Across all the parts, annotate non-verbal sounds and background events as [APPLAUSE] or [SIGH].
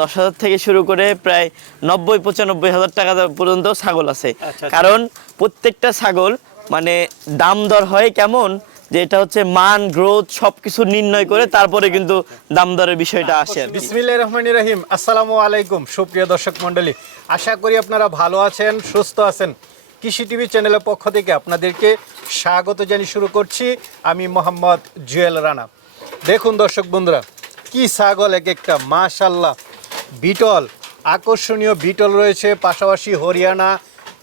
দশ হাজার থেকে শুরু করে প্রায় নব্বই পঁচানব্বই হাজার টাকা পর্যন্ত ছাগল আছে। আচ্ছা। কারণ প্রত্যেকটা ছাগল মানে দাম দর হয় কেমন যে এটা হচ্ছে মান গ্রোথ সবকিছু নির্ণয় করে তারপরে কিন্তু দাম দরের বিষয়টা আসে। বিসমিল্লাহির রহমানির রহিম। আসসালামু আলাইকুম সুপ্রিয় দর্শক মণ্ডলী। আশা করি আপনারা ভালো আছেন সুস্থ আছেন। কৃষি টিভি চ্যানেলের পক্ষ থেকে আপনাদেরকে স্বাগত জানিয়ে শুরু করছি। আমি মোহাম্মদ জুয়েল রানা। দেখুন দর্শক বন্ধুরা কি ছাগল এক একটা মাশাল্লাহ বিটল। আকর্ষণীয় বিটল রয়েছে পাশাপাশি হরিয়ানা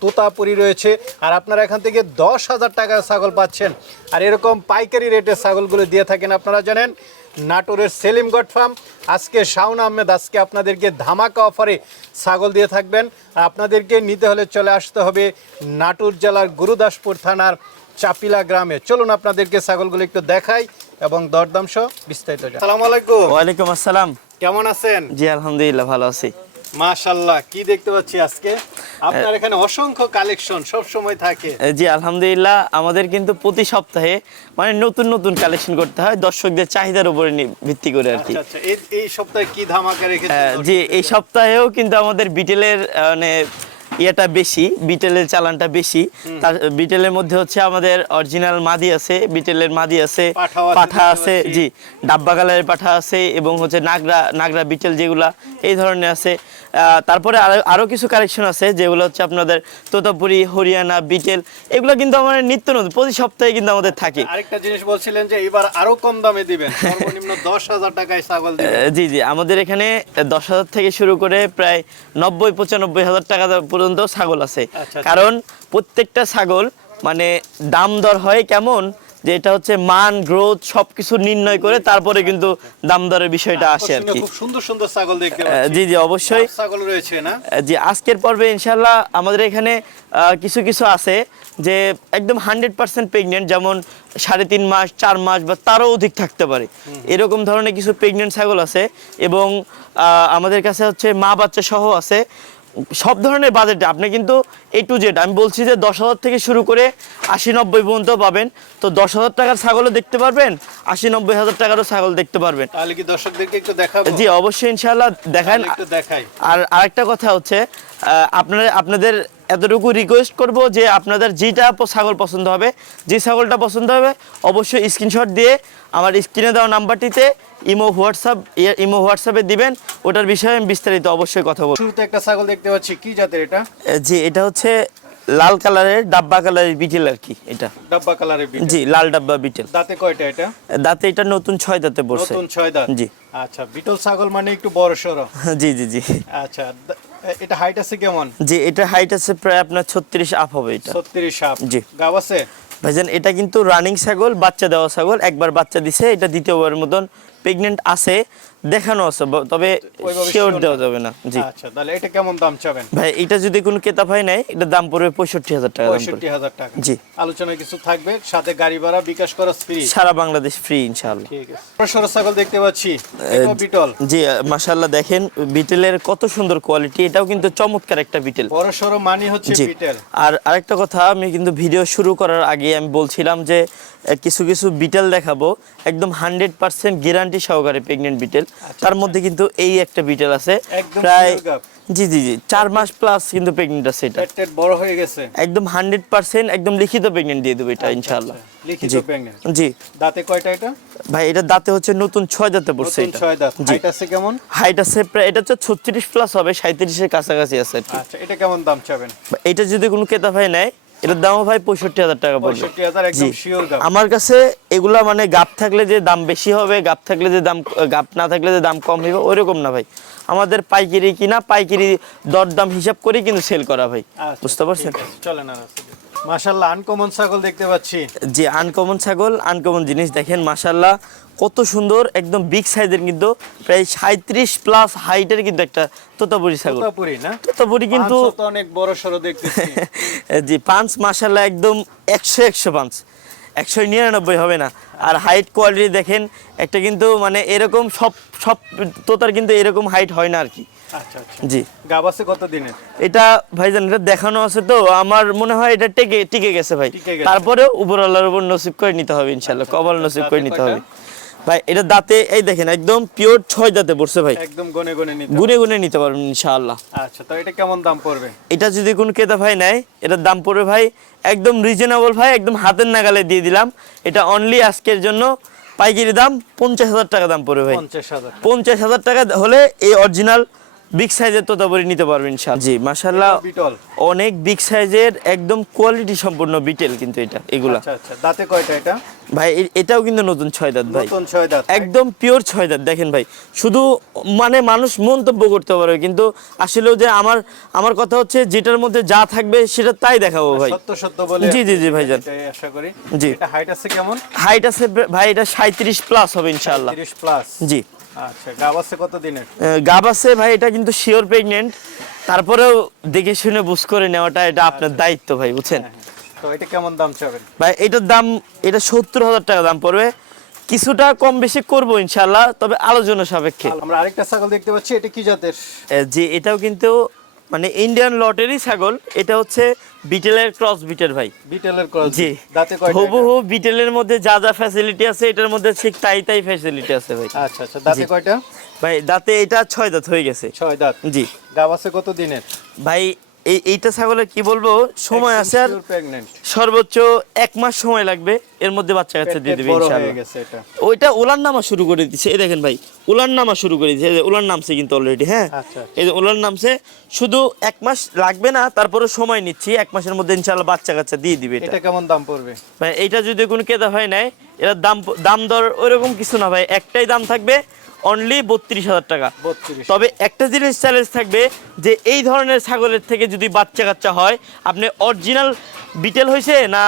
তোতাপুরি রয়েছে। আর আপনারা এখান থেকে দশ হাজার টাকার ছাগল পাচ্ছেন। আর এরকম পাইকারি রেটের ছাগলগুলো দিয়ে থাকেন আপনারা জানেন নাটোরের সেলিম গড ফার্ম। আজকে শাওন আহমেদ আজকে আপনাদেরকে ধামাকা অফারে ছাগল দিয়ে থাকবেন। আর আপনাদেরকে নিতে হলে চলে আসতে হবে নাটোর জেলার গুরুদাসপুর থানার চাপিলা গ্রামে। চলুন আপনাদেরকে ছাগলগুলো একটু দেখাই এবং দরদাম সহ বিস্তারিত সালাম আলাইকুম। ওয়ালাইকুম আসসালাম। কেমন আছেন? জি আলহামদুলিল্লাহ ভালো আছি। মাশাল্লাহ কি দেখতে পাচ্ছি আজকে? আপনার এখানে অসংখ্য কালেকশন সব সময় থাকে। জি আলহামদুলিল্লাহ আমাদের কিন্তু প্রতি সপ্তাহে মানে নতুন নতুন কালেকশন করতে হয় দর্শকদের চাহিদার উপরে ভিত্তি করে আর কি। আচ্ছা আচ্ছা এই এই সপ্তাহে কি ধামাকা রেখেছেন জি এই সপ্তাহেও কিন্তু আমাদের বিটেলের মানে ইয়েটা বেশি বিটেলের চালানটা বেশি। তার বিটেলের মধ্যে হচ্ছে আমাদের অরিজিনাল মাদি আছে বিটেলের মাদি আছে পাঠা আছে জি। ডাব্বা কালারের পাঠা আছে এবং হচ্ছে নাগরা নাগরা বিটেল যেগুলা এই ধরনের আছে। তারপরে আরও আরও কিছু কালেকশন আছে যেগুলো হচ্ছে আপনাদের তোতাপুরি হরিয়ানা বিটেল এগুলো কিন্তু আমাদের নিত্য নতুন প্রতি সপ্তাহে কিন্তু আমাদের থাকে। আরেকটা জিনিস বলছিলেন যে এবার আরও কম দামে দিবেন সর্বনিম্ন [LAUGHS] দশ হাজার টাকায় ছাগল জি জি আমাদের এখানে দশ হাজার থেকে শুরু করে প্রায় নব্বই পঁচানব্বই হাজার টাকা পর্যন্ত ছাগল আছে। আচ্ছা, আচ্ছা। কারণ প্রত্যেকটা ছাগল মানে দাম দর হয় কেমন? যে এটা হচ্ছে মান গ্রোথ সবকিছু নির্ণয় করে তারপরে কিন্তু দাম দরের বিষয়টা আসে আর কি। খুব সুন্দর সুন্দর ছাগল দেখতে জি জি অবশ্যই। ছাগল রয়েছে না? জি আজকের পর্বে ইনশাল্লাহ আমাদের এখানে কিছু কিছু আছে যে একদম হান্ড্রেড পার্সেন্ট প্রেগনেন্ট যেমন সাড়ে তিন মাস চার মাস বা তারও অধিক থাকতে পারে। এরকম ধরনের কিছু প্রেগনেন্ট ছাগল আছে এবং আহ, আমাদের কাছে হচ্ছে মা বাচ্চা সহ আছে। সব ধরনের বাজেটে আপনি কিন্তু এ টু জেড আমি বলছি যে দশ হাজার থেকে শুরু করে আশি নব্বই পর্যন্ত পাবেন। তো দশ হাজার টাকার ছাগলও দেখতে পারবেন আশি নব্বই হাজার টাকারও ছাগল দেখতে পারবেন। তাহলে কি দর্শকদেরকে একটু দেখাবো? জি অবশ্যই ইনশাল্লাহ দেখান। আর আরেকটা কথা হচ্ছে আহ, আপনারা আপনাদের এতটুকু রিকোয়েস্ট করব যে আপনাদের যেটা ছাগল পছন্দ হবে যে ছাগলটা পছন্দ হবে অবশ্যই স্ক্রিনশট দিয়ে আমার স্ক্রিনে দেওয়া নাম্বারটিতে ইমো হোয়াটসঅ্যাপ ইমো হোয়াটসঅ্যাপে দিবেন। ওটার বিষয়ে আমি বিস্তারিত অবশ্যই কথা বলব। শুরুতে একটা ছাগল দেখতে পাচ্ছি কি জাতের এটা? জি এটা হচ্ছে লাল কালারের ডাব্বা কালারের বিটেল আর কি এটা। ডাব্বা কালারের বিট জি লাল ডাব্বা বিটেল। দাঁতে কয়টা এটা? দাঁতে এটা নতুন ছয় দাঁতে পড়ছে। নতুন ছয় দাঁত। জি। আচ্ছা বিটল ছাগল মানে একটু বড় সরো [LAUGHS] জি জি জি। আচ্ছা এটা হাইট আছে কেমন? জি এটা হাইট আছে প্রায় আপনার ছত্রিশ আপ হবে এটা। ছত্রিশ আপ জি। গাব আছে? ভাইজান এটা কিন্তু রানিং ছাগল বাচ্চা দেওয়া ছাগল একবার বাচ্চা দিছে এটা দ্বিতীয়বার মতন প্রেগনেন্ট আছে। দেখানো আছে তবে শিওর দেওয়া যাবে না। জি। আচ্ছা তাহলে এটা কেমন দাম চাবেন? ভাই এটা যদি কোনো কেতা হয় নাই এটা দাম পড়বে পঁয়ষট্টি হাজার টাকা পঁয়ষট্টি হাজার টাকা। জি। আলোচনায় কিছু থাকবে সাথে গাড়ি ভাড়া বিকাশ করা ফ্রি সারা বাংলাদেশ ফ্রি ইনশাআল্লাহ। ঠিক আছে। সড়ো ছাগল দেখতে পাচ্ছি। বিটল। জি মাশাল্লাহ দেখেন বিটেলের কত সুন্দর কোয়ালিটি এটাও কিন্তু চমৎকার একটা বিটেল। বড় সড়ো মানি হচ্ছে বিটেল। আর আরেকটা কথা আমি কিন্তু ভিডিও শুরু করার আগে আমি বলছিলাম যে কিছু কিছু বিটেল দেখাবো। একদম হান্ড্রেড পার্সেন্ট গ্যারান্টি সহকারে প্রেগনেন্ট বিটেল। তার মধ্যে কিন্তু এই একটা বিটেল আছে। প্রায় জি জি জি চার মাস প্লাস কিন্তু প্রেগনেন্ট আছে এটা। বড় হয়ে গেছে। একদম হান্ড্রেড পার্সেন্ট একদম লিখিত প্রেগনেন্ট দিয়ে দেবো এটা ইনশাআল্লাহ। আচ্ছা, লিখিত জি প্রেগনেন্ট জি। দাঁতে কয়টা এটা? ভাই এটা দাঁতে হচ্ছে নতুন ছয় দাঁতে পড়ছে এটা। ছয় দাঁত। হাইট আছে কেমন? হাইট আছে প্রায় এটা হচ্ছে ছত্রিশ প্লাস হবে সাঁত্রিশের কাছাকাছি আছে আচ্ছা এটা কেমন দাম চাবেন? এটা যদি কোনো ক্রেতা ভাই নেয় এটার দামও ভাই পঁয়ষট্টি হাজার টাকা পড়বে আমার কাছে এগুলা মানে গাপ থাকলে যে দাম বেশি হবে গাপ থাকলে যে দাম গাপ না থাকলে যে দাম কম হবে ওইরকম না ভাই। আমাদের পাইকারি কিনা পাইকারি দরদাম হিসাব করে কিন্তু সেল করা ভাই। আচ্ছা, বুঝতে পারছেন? চলে আছে, চলেন মাশাল্লাহ আনকমন ছাগল দেখতে পাচ্ছি। যে আনকমন ছাগল আনকমন জিনিস দেখেন মাসাল্লাহ কত সুন্দর একদম বিগ সাইজের কিন্তু প্রায় সাঁত্রিশ প্লাস হাইটের কিন্তু একটা তোতাপুরি ছাগল। তোতাপুরি না? তোতাপুরি কিন্তু অনেক বড় সড়ো দেখতেছি। [LAUGHS] জি পাঁচ মাসাল্লাহ একদম একশো একশো পাঁচ। একশো নিরানব্বই হবে না। আর হাইট কোয়ালিটি দেখেন একটা কিন্তু মানে এরকম সব সব তোতার কিন্তু এরকম হাইট হয় না আর কি। জি। গাব আছে কত দিনের এটা ভাইজান এটা দেখানো আছে তো আমার মনে হয় এটা টেকে টিকে গেছে ভাই। উপরওয়ালার উপর নসিব করে নিতে হবে ইনশাল্লাহ কবল নসিব করে নিতে হবে। ভাই এটা দাঁতে এই দেখেন একদম পিওর ছয় দাঁতে পড়ছে ভাই। একদম গনে গনে নিতে গুনে গুনে নিতে পারবেন ইনশাআল্লাহ। আচ্ছা তো এটা কেমন দাম পড়বে? এটা যদি কোন ক্রেতা ভাই নেয় এটার দাম পড়বে ভাই একদম রিজনেবল ভাই একদম হাতের নাগালে দিয়ে দিলাম। এটা অনলি আজকের জন্য পাইকারি দাম পঞ্চাশ হাজার টাকা দাম পড়বে ভাই। পঞ্চাশ হাজার টাকা। হলে এই অরিজিনাল বিগ সাইজের তোতাপুরি নিতে পারবেন জি মাশাল্লাহ অনেক বিগ সাইজের একদম কোয়ালিটি সম্পূর্ণ বিটেল কিন্তু এটা এগুলা। আচ্ছা আচ্ছা। দাঁতে কয়টা এটা? ভাই এটাও কিন্তু নতুন ছয় দাঁত ভাই। একদম পিওর ছয় দাঁত দেখেন ভাই। শুধু মানে মানুষ মন্তব্য করতে পারবে কিন্তু আসলেও যে আমার আমার কথা হচ্ছে যেটার মধ্যে যা থাকবে সেটা তাই দেখাবো ভাই। সত্য সত্য বলে জি, জি, জি, ভাইজান। আশা করি। জি। এটা হাইট আছে কেমন? হাইট আছে ভাই এটা সাঁত্রিশ প্লাস হবে ইনশাআল্লাহ। 30 প্লাস জি। আচ্ছা গাব আছে কত দিনের গাব আছে ভাই এটা কিন্তু শিওর প্রেগনেন্ট তারপরেও দেখে শুনে বুঝ করে নেওয়াটা এটা আপনার দায়িত্ব ভাই বুঝছেন? তো এটা কেমন দাম চাবেন? ভাই এটার দাম এটা সত্তর হাজার টাকা দাম পড়বে। কিছুটা কম বেশি করব ইনশাল্লাহ তবে আলোচনা সাপেক্ষে। আমরা আরেকটা ছাগল দেখতে পাচ্ছি এটা কি জাতের? জি যে এটাও কিন্তু মানে ইন্ডিয়ান লটারি ছাগল এটা হচ্ছে বিটেলের ক্রস বিটের ভাই। বিটেলের ক্রস জি। দাঁতে কয়টা হুবহু বিটেলের মধ্যে যা যা ফ্যাসিলিটি আছে এটার মধ্যে ঠিক তাই তাই ফ্যাসিলিটি আছে ভাই। আচ্ছা আচ্ছা। দাঁতে কয়টা? ভাই দাঁতে এটা ছয় দাঁত হয়ে গেছে। ছয় দাঁত। জি। গাব আছে কত দিনের? ভাই এই এইটা ছাগলের কি বলব সময় আছে আর প্রেগন্যান্ট সর্বোচ্চ এক মাস সময় লাগবে এর মধ্যে বাচ্চা কাচ্চা দিয়ে দেবে এটা। ওইটা উলার নামা শুরু করে দিচ্ছে এই দেখেন ভাই উলার নামা শুরু করে দিচ্ছে উলার নামছে কিন্তু অলরেডি হ্যাঁ? আচ্ছা। এই যে উলার নামছে শুধু এক মাস লাগবে না তারপরে সময় নিচ্ছি এক মাসের মধ্যে ইনশাআল্লাহ বাচ্চা কাচ্চা দিয়ে দিবে এটা। এটা কেমন দাম পড়বে? ভাই এইটা যদি কোনো কেদা হয় নাই এটার দাম দাম দর ওইরকম কিছু না ভাই একটাই দাম থাকবে অনলি বত্রিশ হাজার টাকা। তবে একটা জিনিস চ্যালেঞ্জ থাকবে যে এই ধরনের ছাগলের থেকে যদি বাচ্চা কাচ্চা হয় আপনি অরিজিনাল বিটেল হয়েছে না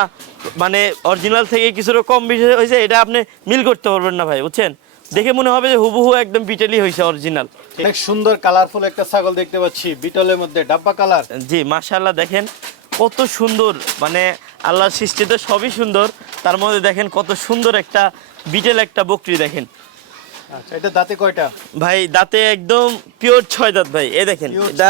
মানে অরিজিনাল থেকে কিছুটা কম বেশি হয়েছে এটা আপনি মিল করতে পারবেন না ভাই বুঝছেন? দেখে মনে হবে যে হুবহু একদম বিটেলই হয়েছে অরিজিনাল অনেক সুন্দর কালারফুল একটা ছাগল দেখতে পাচ্ছি বিটলের মধ্যে ডাব্বা কালার জি মাশাল্লাহ দেখেন কত সুন্দর মানে আল্লাহর সৃষ্টিতে সবই সুন্দর তার মধ্যে দেখেন কত সুন্দর একটা বিটেল একটা বকরি দেখেন। আচ্ছা এটা দাঁতে কয়টা? ভাই দাঁতে একদম পিওর ছয় দাঁত ভাই। এ দেখেন এটা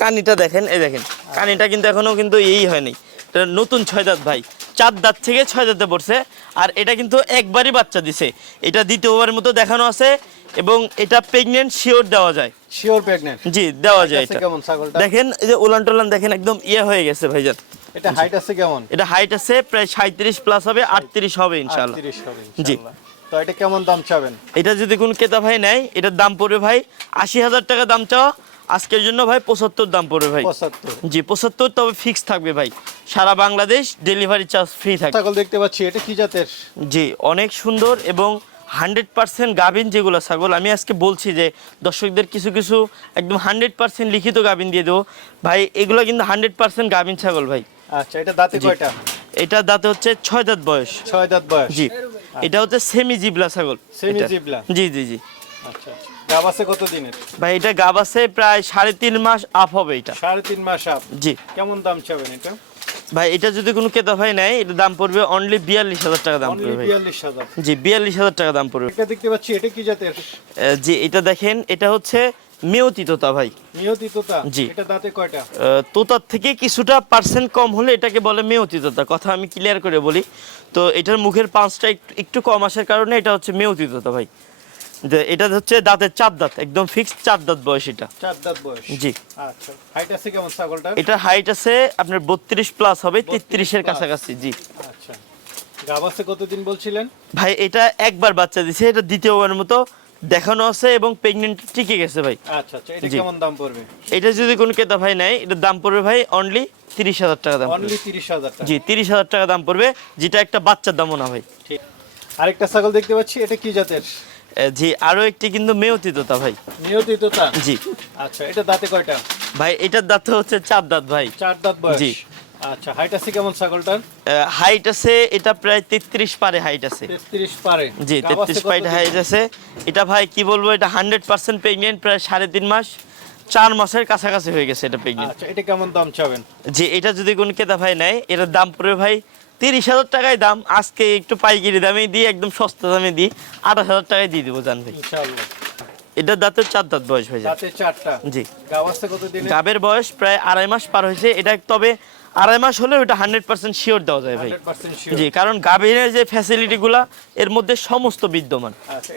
কানিটা দেখেন এই দেখেন। কানিটা কিন্তু এখনও কিন্তু এই হয়নি। এটা নতুন ছয় দাঁত ভাই। চার দাঁত থেকে ছয় দাঁতে পড়ছে। আর এটা কিন্তু একবারই বাচ্চা দিছে। এটা দ্বিতীয়বারের মতো দেখানো আছে এবং এটা প্রেগনেন্ট শিওর দেওয়া যায়। শিওর প্রেগন্যান্ট জি দেওয়া যায় এটা। কেমন ছাগলটা? দেখেন এই যে উলান টলান দেখেন একদম ইয়ে হয়ে গেছে ভাইজান এটা হাইট আছে কেমন? এটা হাইট আছে প্রায় সাঁত্রিশ প্লাস হবে আটত্রিশ হবে ইনশাল্লাহ 38 হবে জি। তো এটা কেমন দাম চাবেন? এটা যদি কোন ক্রেতা ভাই নেয় এটার দাম পড়বে ভাই আশি হাজার টাকা দাম চাওয়া। আজকের জন্য ভাই পঁচাত্তর দাম পড়বে ভাই। 75 জি পঁচাত্তর তবে ফিক্স থাকবে ভাই। সারা বাংলাদেশ ডেলিভারি চার্জ ফ্রি থাকবে। ছাগল দেখতে পাচ্ছি এটা কি জাতের? জি অনেক সুন্দর এবং হান্ড্রেড পার্সেন্ট গাভিন যেগুলো ছাগল। আমি আজকে বলছি যে দর্শকদের কিছু কিছু একদম হান্ড্রেড পার্সেন্ট লিখিত গাভিন দিয়ে দেবো। ভাই এগুলো কিন্তু হান্ড্রেড পার্সেন্ট গাভিন ছাগল ভাই। আচ্ছা এটা দাঁতে কয়টা? এটা দাঁতে হচ্ছে ছয় দাঁত বয়স। ছয় দাঁত বয়স। জি। এটা হচ্ছে সেমি জিবলা ছাগল এটা। জিবলা? জি জি জি। আচ্ছা। আচ্ছা। গাব আছে কত দিনের ভাই এটা গাব আছে প্রায় সাড়ে তিন মাস আপ হবে এটা। সাড়ে তিন মাস আপ জি। কেমন দাম চাবেন এটা? ভাই এটা যদি কোনো ক্রেতা ভাই নেয় এটা দাম পড়বে অনলি বিয়াল্লিশ হাজার টাকা দাম পড়বে জি বিয়াল্লিশ হাজার টাকা দাম পড়বে। এটা দেখতে পাচ্ছি এটা কি জাতের? জি এটা দেখেন এটা হচ্ছে মেয়তি তোতা ভাই। নিয়তি তোতা? জি। এটা দাঁতে কয়টা? তোতার থেকে কিছুটা পার্সেন্ট কম হলে এটাকে বলে মেয়তি তোতা। কথা আমি ক্লিয়ার করে বলি। তো এটার মুখের পাঁচটা একটু কম আসার কারণে এটা হচ্ছে মেয়তি তোতা ভাই। এটা হচ্ছে দাঁতের চার দাঁত একদম ফিক্সড চার দাঁত বয়স এটা। চার দাঁত বয়স? জি। আচ্ছা। হাইট আছে কেমন ছাগলটা এটার হাইট আছে আপনার বত্রিশ প্লাস হবে 32 তেত্রিশের কাছাকাছি জি। আচ্ছা। গাব আছে কতদিন বলছিলেন? ভাই এটা একবার বাচ্চা দিছে এটা দ্বিতীয়বারের মতো। দেখানো আছে এবং প্রেগনেন্ট টিকে গেছে ভাই। আচ্ছা আচ্ছা এটা কেমন দাম পড়বে? এটা যদি কোনো ক্রেতা ভাই নেয় এটার দাম পড়বে ভাই অনলি তিরিশ হাজার টাকা দাম অনলি তিরিশ হাজার টাকা। জি তিরিশ হাজার টাকা দাম পড়বে যেটা একটা বাচ্চার দামও না ভাই। ঠিক। আরেকটা ছাগল দেখতে পাচ্ছি এটা কি জাতের? জি আরও একটি কিন্তু মেয়তি তোতা ভাই। নিয়তি তোতা? জি। আচ্ছা এটা দাঁতে কয়টা? ভাই এটার দাঁত হচ্ছে চার দাঁত ভাই। চার দাঁত বয়স। জি। আচ্ছা হাইট আছে কেমন ছাগলটার? হাইট আছে এটা প্রায় তেত্রিশ পারে হাইট আছে। তেত্রিশ পারে। জি গাব আছে তেত্রিশ পাইট কতদিন? হাইট আছে। এটা ভাই কি বলব এটা হান্ড্রেড পার্সেন্ট প্রেগনেন্ট প্রায় সাড়ে তিন মাস চার মাসের কাছাকাছি হয়ে গেছে এটা প্রেগনেন্ট আচ্ছা এটা কেমন দাম চাবেন? যে এটা যদি কোনো ক্রেতা ভাই নেয় এটার দাম পড়বে ভাই তিরিশ হাজার টাকায় দাম। আজকে একটু পাইকারি দামে দিই একদম সস্তা দামে দিই আঠাশ হাজার টাকায় দিয়ে দেবো জান ভাই। ইনশাআল্লাহ। এটা দাঁতের চার দাঁত বয়স দাঁতে চারটা। জি। কত গাবের বয়স প্রায় আড়াই মাস পার হয়েছে। এটা তবে আড়াই মাস হলেও এটা হান্ড্রেড পার্সেন্ট শিওর দেওয়া যায় ভাই। জি কারণ গাভীরের যে ফ্যাসিলিটিগুলা এর মধ্যে সমস্ত বিদ্যমান। আচ্ছা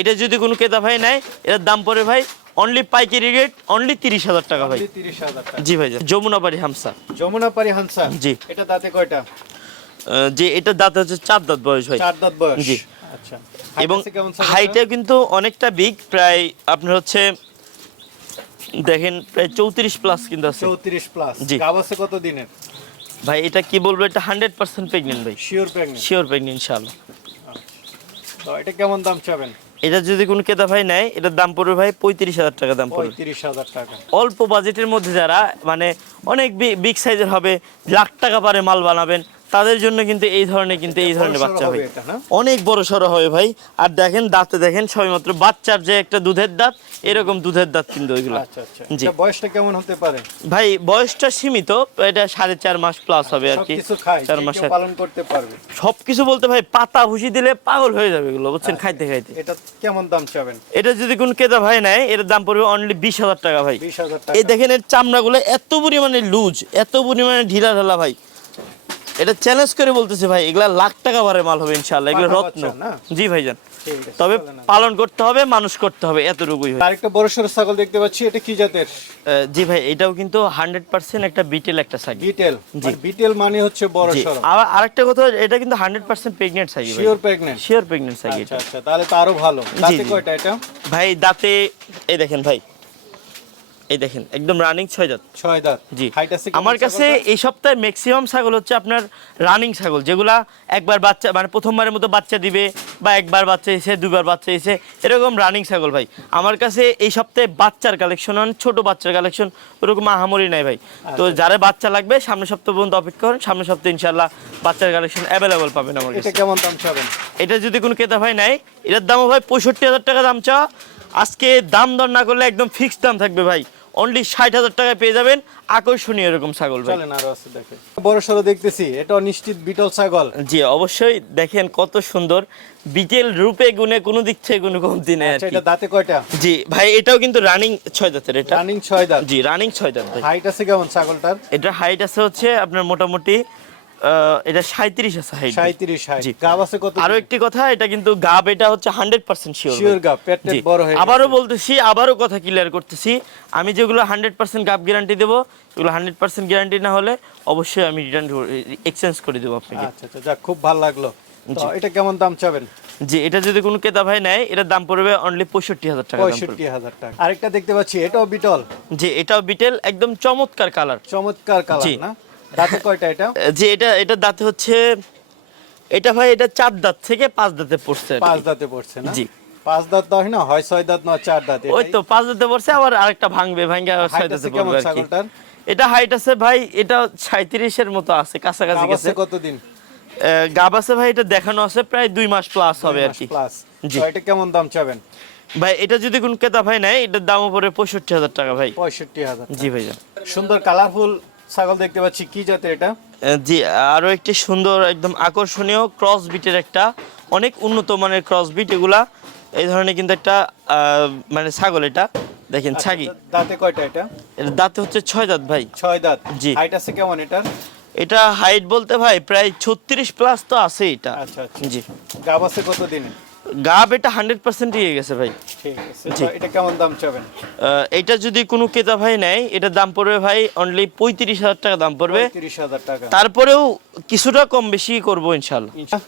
এটা যদি কোনো ক্রেতা ভাই নেয় এটার দাম পড়ে ভাই অনলি পাইকারি রেট অনলি তিরিশ হাজার টাকা ভাই। জি ভাই যমুনাবাড়ি হামসা। যমুনা পারি হানসা জি। এটা দাঁতে কয়টা? যে এটা দাঁত হচ্ছে চার দাঁত বয়স ভাই। চার দাঁত বয়স। জি। আচ্ছা। এবং? হাইটে কিন্তু অনেকটা বিগ প্রায় আপনার হচ্ছে দেখেন প্রায় চৌত্রিশ প্লাস কিন্তু আছে। চৌত্রিশ প্লাস জি। আছে কত দিনের? ভাই এটা কি বলব এটা হান্ড্রেড পার্সেন্ট প্রেগনেন্ট ভাই। শিওর প্রেগনেন্ট শিওর প্রেগনেন্ট ইনশাআল্লাহ। তো এটা কেমন দাম চাবেন? এটা যদি কোনো ক্রেতা ভাই নেয় এটার দাম পড়বে ভাই পঁয়ত্রিশ হাজার টাকা দাম পড়বে। পঁয়ত্রিশ হাজার টাকা। অল্প বাজেটের মধ্যে যারা মানে অনেক বিগ সাইজের হবে লাখ টাকা পারে মাল বানাবেন তাদের জন্য কিন্তু এই ধরনের কিন্তু এই ধরনের বাচ্চা হয়। অনেক বড় সড়ো হবে ভাই। আর দেখেন দাঁতে দেখেন সবেমাত্র বাচ্চার যে একটা দুধের দাঁত এরকম দুধের দাঁত কিন্তু ওইগুলো আচ্ছা আচ্ছা। জি। বয়সটা কেমন হতে পারে? ভাই বয়সটা সীমিত এটা সাড়ে চার মাস প্লাস হবে আর কি। সবকিছু চার মাসের। পালন করতে পারবে। সবকিছু বলতে ভাই পাতা ভুসি দিলে পাগল হয়ে যাবে এগুলো বুঝছেন? খাইতে খাইতে। এটা কেমন দাম চাবেন? এটা যদি কোন ক্রেতা ভাই নেয় এটার দাম পড়বে অনলি বিশ হাজার টাকা ভাই। এই দেখেন এর চামড়াগুলো এত পরিমাণে লুজ এত পরিমাণে ঢিলা ঢালা ভাই। এটা চ্যালেঞ্জ করে বলতেছে ভাই এগুলা লাখ টাকা বারে মাল হবে ইনশাআল্লাহ এগুলো রত্ন। জি ভাইজান। তবে পালন করতে হবে মানুষ করতে হবে এতটুকুই হয়। আরেকটা বড় সড়ো ছাগল দেখতে পাচ্ছি এটা কি জাতের? জি ভাই এটাও কিন্তু হান্ড্রেড পার্সেন্ট একটা বিটেল একটা সাইকেল বিটেল বিটেল মানে হচ্ছে বড় জি। আর আরেকটা কথা এটা কিন্তু hundred percent pregnant cycle sure pregnant sure pregnant cycle আচ্ছা আচ্ছা তাহলে তো আরও ভালো। দাঁতে। কয়টা এটা? ভাই দাঁতে এই দেখেন ভাই এই দেখেন একদম রানিং ছয় দাঁত ছয় দাঁত জি। আমার কাছে এই সপ্তাহে ম্যাক্সিমাম ছাগল হচ্ছে আপনার রানিং ছাগল যেগুলা একবার বাচ্চা মানে প্রথমবারের মতো বাচ্চা দিবে বা একবার বাচ্চা এসে দুবার বাচ্চা এসে এরকম রানিং ছাগল ভাই। আমার কাছে এই সপ্তাহে বাচ্চার কালেকশন ছোট বাচ্চার কালেকশন ওরকম আহামরি নাই ভাই। তো আচ্ছা। যারা বাচ্চা লাগবে সামনের সপ্তাহ পর্যন্ত অপেক্ষা করেন সামনের সপ্তাহে ইনশাল্লাহ বাচ্চার কালেকশন অ্যাভেলেবল পাবেন আমার কাছে। কেমন দাম চাবেন? এটা যদি কোনো ক্রেতা ভাই নাই এটার দামও ভাই পঁয়ষট্টি হাজার টাকা দাম চাওয়া আজকে দাম দর না করলে একদম ফিক্সড দাম থাকবে ভাই। অনলি ষাট হাজার টাকায় পেয়ে যাবেন। আকর্ষণীয় এরকম ছাগল ভাই। বড় সড়ো দেখতেছি এটা নিশ্চিত বিটল ছাগল। জি অবশ্যই। দেখেন কত সুন্দর। বিটেল রূপে গুনে কোনো দিক থেকে কোনো কমতি নেই আচ্ছা এটা দাঁতে কয়টা? জি ভাই এটাও কিন্তু রানিং ছয় দাঁতের এটা। রানিং ছয় দাঁত। জি রানিং ছয় দাঁত হাইট আছে কেমন ছাগলটার? এটা হাইট আছে হচ্ছে আপনার মোটামুটি এটা সাঁত্রিশ আছে হাইট সাঁত্রিশ হাইট গাব আছে কত আরও একটি কথা এটা কিন্তু গাব এটা হচ্ছে হান্ড্রেড পার্সেন্ট শিওর শিওর গাব বড় হয়ে আবারও বলতেছি আবারও কথা ক্লিয়ার করতেছি। আমি যেগুলো হান্ড্রেড পার্সেন্ট গাব গ্যারান্টি দেবো এগুলো হান্ড্রেড পার্সেন্ট গ্যারান্টি না হলে অবশ্যই আমি রিটার্ন এক্সচেঞ্জ করে দেবো আপনাকে। আচ্ছা আচ্ছা যাক খুব ভালো লাগল। তো এটা কেমন দাম চাবেন? যে এটা যদি কোনো ক্রেতা ভাই নেয় এটার দাম পড়বে অনলি পঁয়ষট্টি হাজার টাকা পঁয়ষট্টি হাজার টাকা। আরেকটা দেখতে পাচ্ছি এটাও বিটল। যে এটাও বিটেল একদম চমৎকার কালার চমৎকার কালার না? দাঁতে কয়টা এটা? যে এটা এটা দাঁতে হচ্ছে এটা ভাই এটা চার দাঁত থেকে পাঁচ দাঁতে পড়ছে পাঁচ দাঁতে পড়ছে না? জি। পাঁচ দাঁত হয় না হয় ছয় দাঁত না চার দাঁত ওই তো পাঁচ দাঁতে পড়ছে আবার আরেকটা ভাঙবে ভাঙে ছয় দাঁতে পড়বে আর কি। এটা হাইট আছে ভাই এটা সাঁত্রিশের মতো আছে কাছাকাছি গেছে। কতদিন? গাব আছে ভাই এটা দেখানো আছে প্রায় দুই মাস প্লাস হবে আর কি। প্লাস জি। এটা কেমন দাম চাবেন? ভাই এটা যদি কোন ক্রেতা ভাই নেয় এটার দাম পড়ে পঁয়ষট্টি হাজার টাকা ভাই। পঁয়ষট্টি হাজার জি ভাইজান সুন্দর কালারফুল ছাগল দেখতে পাচ্ছি কি জাতের এটা? জি আরও একটি সুন্দর একদম আকর্ষণীয় ক্রস বিটের একটা অনেক উন্নত মানের ক্রস বিট এগুলা এই ধরনের কিন্তু একটা মানে ছাগল এটা। দেখেন ছাগি। আচ্ছা, দাঁতে কয়টা এটা? এর দাঁতে হচ্ছে ছয় দাঁত ভাই। ছয় দাঁত। জি। হাইট আছে কেমন এটার এটা হাইট বলতে ভাই প্রায় ছত্রিশ প্লাস তো আছে এটা। আচ্ছা আচ্ছা। জি। গাব আছে কতদিনে গাব এটা হান্ড্রেড পার্সেন্ট ইয়ে গেছে ভাই। ঠিক আছে এটা কেমন দাম চাবেন? এটা যদি কোনো ক্রেতা ভাই নেয় এটার দাম পড়বে ভাই অনলি পঁয়ত্রিশ হাজার টাকা দাম পড়বে। টাকা। তারপরেও কিছুটা কম বেশি করব ইনশাল্লাহ ইনশা-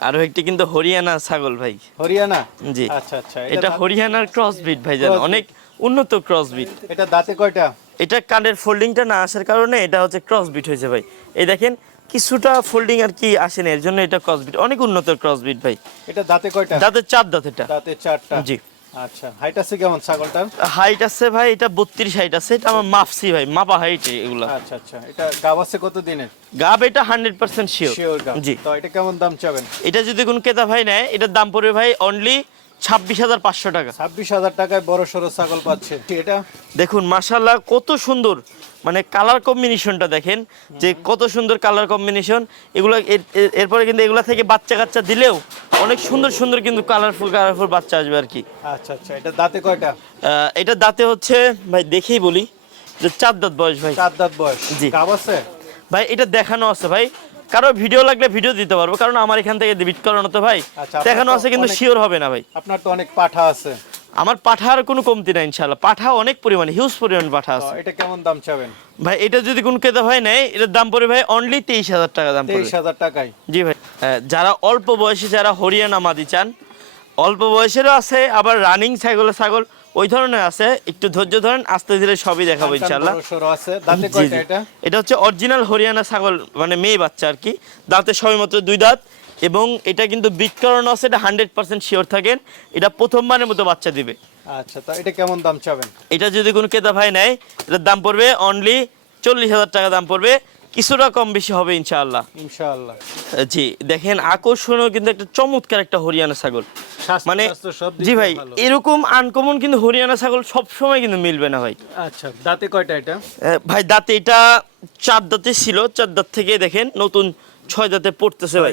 আরও একটি কিন্তু হরিয়ানা ছাগল ভাই। হরিয়ানা? জি। আচ্ছা আচ্ছা এটা হরিয়ানার ক্রস বিট ভাই জান অনেক উন্নত ক্রস বিট এটা দাঁতে কয়টা? এটা কানের ফোল্ডিংটা না আসার কারণে এটা হচ্ছে ক্রস বিট হয়েছে ভাই। এই দেখেন কিছুটা ফোল্ডিং আর কি আসে না এর জন্য এটা ক্রস বিট অনেক উন্নত ক্রস বিট ভাই। এটা দাঁতে কয়টা? দাঁতের চার দাঁত এটা দাঁতে চারটা। জি। আচ্ছা হাইট আছে কেমন ছাগলটার? হাইট আছে ভাই এটা বত্রিশ হাইট আছে এটা আমার মাপছি ভাই মাপা হাইট এগুলা। আচ্ছা আচ্ছা এটা গাব আছে কত দিনের গাব এটা হান্ড্রেড পার্সেন্ট শিওর শিওর গাব। জি। তো এটা কেমন দাম চাবেন? এটা যদি কোন ক্রেতা ভাই নেয় এটার দাম পড়বে ভাই অনলি ছাব্বিশ হাজার পাঁচশো টাকা। ছাব্বিশ হাজার টাকায় বড় সড়ো ছাগল পাচ্ছে। এটা? দেখুন মাশাল্লাহ কত সুন্দর। মানে কালার কম্বিনেশনটা দেখেন যে কত সুন্দর কালার কম্বিনেশন এগুলো এর- এর- এরপরে কিন্তু এগুলো থেকে বাচ্চা কাচ্চা দিলেও অনেক সুন্দর সুন্দর কিন্তু কালারফুল কালারফুল বাচ্চা আসবে আর কি। আচ্ছা আচ্ছা এটা দাঁতে কয়টা? এটা দাঁতে হচ্ছে ভাই দেখেই বলি যে চার দাঁত বয়স ভাই। চার দাঁত বয়স। জি। গাব আছে? ভাই এটা দেখানো আছে ভাই। কারও ভিডিও লাগলে ভিডিও দিতে পারব কারণ আমার এখান থেকে বিট করানো তো ভাই। আচ্ছা, দেখানো আছে কিন্তু শিওর হবে না ভাই। আপনার তো অনেক পাঠা আছে। আমার পাঠার কোনো কমতি নাই ইনশাল্লাহ পাঠা অনেক পরিমাণে হিউজ পরিমাণ পাঠা আছে। এটা কেমন দাম চাবেন? ভাই এটা যদি কোনো ক্রেতা ভাই নেয় এটার দাম পড়বে ভাই অনলি তেইশ হাজার টাকা দাম তেইশ হাজার টাকায়? জি ভাই যারা অল্প বয়সে যারা হরিয়ানা মাদি চান অল্প বয়সেরও আছে আবার রানিং ছাগল ছাগল ওই ধরনের আছে একটু ধৈর্য ধরেন আস্তে ধীরে সবই দেখাবো এটা? এটা হচ্ছে অরিজিনাল হরিয়ানা ছাগল মানে মেয়ে বাচ্চা আর কি। দাঁতে সবেমাত্র দুই দাঁত এবং এটা কিন্তু বিট করানো আছে এটা হান্ড্রেড পার্সেন্ট শিওর থাকেন। এটা প্রথমবারের মতো বাচ্চা দিবে। আচ্ছা তো এটা কেমন দাম চাবেন? এটা যদি কোনো ক্রেতা ভাই নেয় এটার দাম পড়বে অনলি চল্লিশ হাজার টাকা দাম পড়বে। কিছুটা কম বেশি হবে ইনশাআল্লাহ। ইনশাআল্লাহ। জি দেখেন আকর্ষণীয় কিন্তু একটা চমৎকার একটা হরিয়ানা ছাগল। মানে জি ভাই এরকম আনকমন কিন্তু হরিয়ানা ছাগল সব সময় কিন্তু মিলবে না ভাই। আচ্ছা দাঁতে কয়টা এটা? ভাই দাঁতে এটা চার দাঁতে ছিল চার দাঁত থেকে দেখেন নতুন ছয় দাঁতে পড়তেছে ভাই।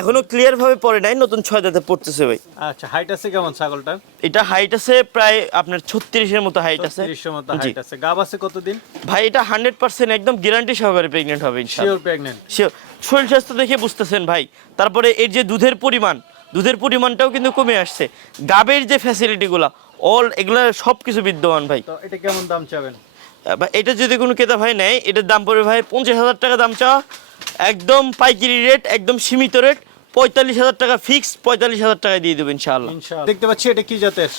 এখনও ক্লিয়ার ভাবে পড়ে নাই নতুন ছয় দাঁতে পড়তেছে ভাই। আচ্ছা হাইট আছে কেমন ছাগলটা? এটা হাইট আছে প্রায় আপনার ছত্রিশের মতো হাইট আছে। মতো হাইট আছে। গাব আছে কতদিন? ভাই এটা হান্ড্রেড পার্সেন্ট একদম গ্যারান্টি সহকারে প্রেগনেন্ট হবে ইনশাআল্লাহ। Sure pregnant Sure. শরীর স্বাস্থ্য দেখে বুঝতেছেন ভাই। তারপরে এর যে দুধের পরিমাণ দুধের পরিমাণটাও কিন্তু কমে আসছে। গাবের যে ফ্যাসিলিটিগুলো অল এগুলো সব কিছু বিদ্যমান ভাই। তো এটা কেমন দাম চাবেন? এটা যদি কোনো ক্রেতা ভাই নেয় এটার দাম পড়বে ভাই পঞ্চাশ হাজার টাকা দাম চাওয়া একদম পাইকারি রেট একদম সীমিত রেট পঁয়তাল্লিশ হাজার টাকা ফিক্স পঁয়তাল্লিশ হাজার টাকা দিয়ে দেবো ইনশাআল্লাহ। দেখতে পাচ্ছি এটা কি জাতের?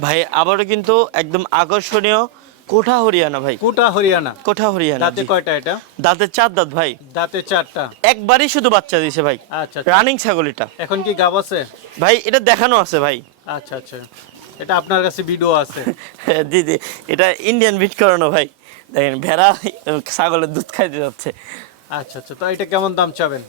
ভাই আবারও কিন্তু একদম আকর্ষণীয় কোঠা হরিয়ানা ভাই। কুটা হরিয়ানা। কোঠা হরিয়ানা দাঁতে কয়টা এটা? দাঁতের চার দাঁত ভাই। দাঁতে চারটা। একবারই শুধু বাচ্চা দিয়েছে ভাই। আচ্ছা আচ্ছা। রানিং ছাগল এটা। এখন কি গাব আছে? ভাই এটা দেখানো আছে ভাই। আচ্ছা আচ্ছা। এটা আপনার কাছে ভিডিও আছে। [LAUGHS] জি জি। এটা ইন্ডিয়ান বিট করানো ভাই। দেখেন ভেড়া ছাগলের দুধ খাইতে যাচ্ছে। আচ্ছা আচ্ছা। তো এটা কেমন দাম চাবেন?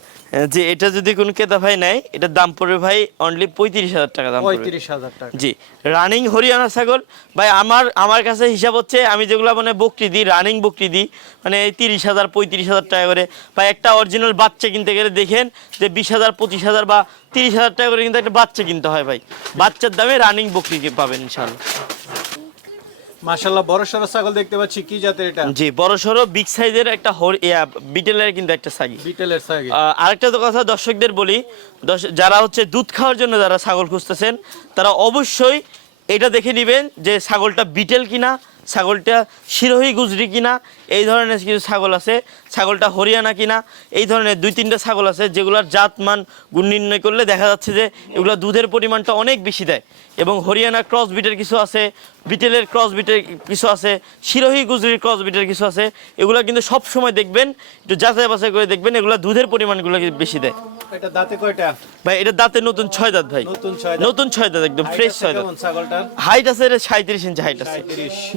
যে এটা যদি কোনো ক্রেতা ভাই নেয় এটার দাম পড়বে ভাই অনলি পঁয়ত্রিশ হাজার টাকা দাম পঁয়ত্রিশ হাজার টাকা। জি রানিং হরিয়ানা ছাগল। ভাই আমার আমার কাছে হিসাব হচ্ছে আমি যেগুলো মানে বকরি দিই রানিং বকরি দিই মানে তিরিশ হাজার পঁয়ত্রিশ হাজার টাকা করে। বা একটা অরিজিনাল বাচ্চা কিনতে গেলে দেখেন যে বিশ হাজার পঁচিশ হাজার বা তিরিশ হাজার টাকা করে কিন্তু একটা বাচ্চা কিনতে হয় ভাই। বাচ্চার দামে রানিং বকরি পাবেন ইনশাল্লাহ মাশাল্লাহ বড় সড়ো ছাগল দেখতে পাচ্ছি কি জাতের এটা? জি বড় সড়ো বিগ সাইজের একটা হর বিটেলের কিন্তু একটা সাগি বিটেলের ছাগল। আরেকটা তো কথা দর্শকদের বলি যারা হচ্ছে দুধ খাওয়ার জন্য যারা ছাগল খুঁজতেছেন তারা অবশ্যই এটা দেখে নেবেন যে ছাগলটা বিটেল কিনা ছাগলটা শিরোহী গুজরি কিনা এই ধরনের কিছু ছাগল আছে। ছাগলটা হরিয়ানা কিনা এই ধরনের দুই তিনটা ছাগল আছে যেগুলোর জাত মান গুণ নির্ণয় করলে দেখা যাচ্ছে যে এগুলো দুধের পরিমাণটা অনেক বেশি দেয়। এবং হরিয়ানা ক্রস বিটের কিছু আছে বিটেলের ক্রস বিটের কিছু আছে শিরোহী গুজরির ক্রস বিটের কিছু আছে এগুলো কিন্তু সব সময় দেখবেন একটু যাচাই বাছাই করে দেখবেন এগুলো দুধের পরিমাণগুলো বেশি দেয়। এটা দাঁতে কয়টা? ভাই এটা দাঁতে নতুন ছয় দাঁত ভাই। নতুন ছয় দাঁত। নতুন ছয় দাঁত একদম ফ্রেশ ছয় দাঁত। হাইট আছে এটা সাঁত্রিশ ইঞ্চি হাইট আছে।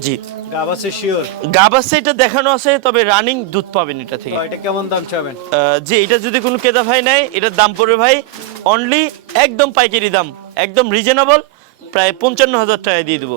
জি। গাব আছে শিওর গাব আছে এটা দেখানো আছে তবে রানিং দুধ পাবেন এটা থেকে। এটা কেমন দাম চাবেন? আহ, জি এটা যদি কোনো ক্রেতা ভাই নেয় এটার দাম পড়বে ভাই অনলি একদম পাইকারি দাম একদম রিজনেবল প্রায় পঞ্চান্ন হাজার টাকা দিয়ে দেবো।